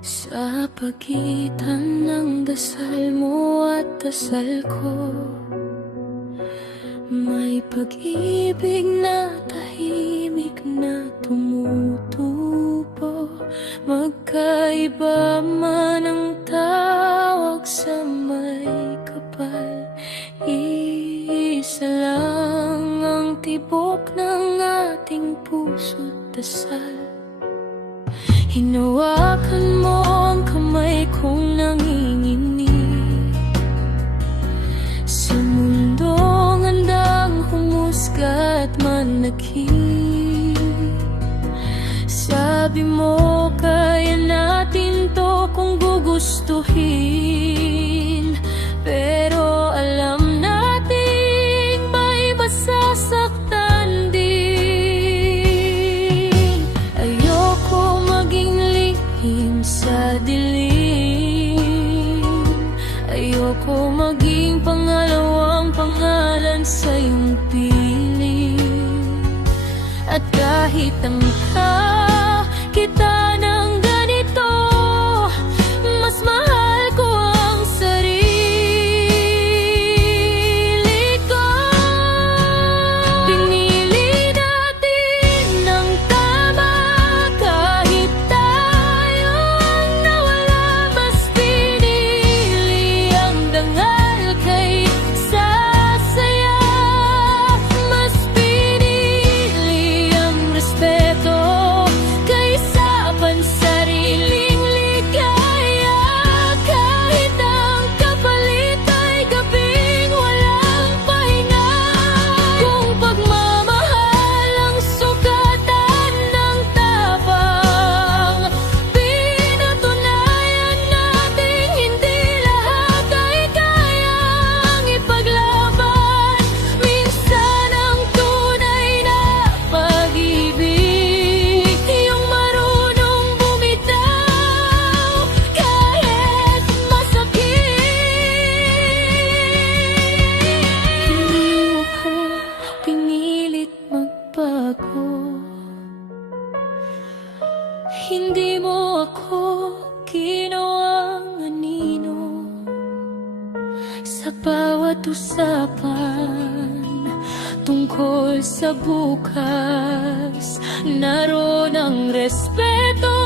Sa pagitan ng dasal mo at dasal ko, may pag-ibig na tahimik na tumutubo. Magkaiba man ang tawag sa may kapal, iisa lang ang tibok ng ating puso't dasal. Hinawakan mo ang kamay kong nanginginig sa mundong handang humusga at manakit. Sabi mo kaya natin to kung gugustuhin, pero alam nating may masasaktan din. Ayoko maging lihim sa dilim, ayoko maging pangalawang pangalan sa iyong piling. At kahit ang kita ng ganito, mas mahal ko ang sarili ko. Pinili natin ng tama kahit tayong nawala. Mas pinili ang dangal kaysa saya. Mas pinili ang respeto kaysa pansariling ligaya. Kahit ang kapalit ay gabing walang pahinga. Kung pagmamahal ang sukatan ng tapang, pinatunayan nating hindi lahat ay kayang ipaglaban. Minsan ang tunay na pag-ibig, yung marunong bumitaw kahit masakit. Hindi mo ko pinilit magbago, hindi mo ako ginawang anino. Sa bawat usapan tungkol sa bukas, naroon ang respeto